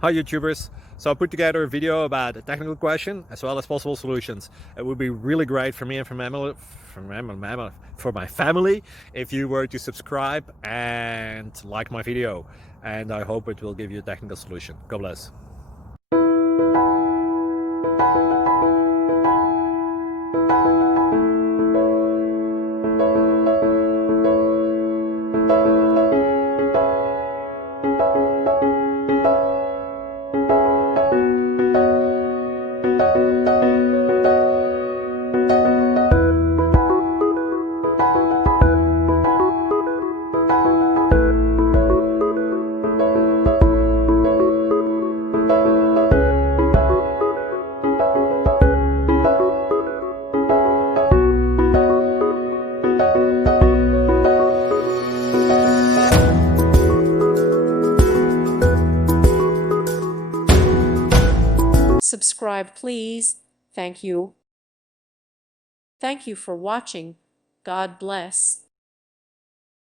Hi YouTubers. So I put together a video about a technical question as well as possible solutions. It would be really great for me and for my family if you were to subscribe and like my video, and I hope it will give you a technical solution. God bless. Subscribe, please. Thank you. Thank you for watching. God bless.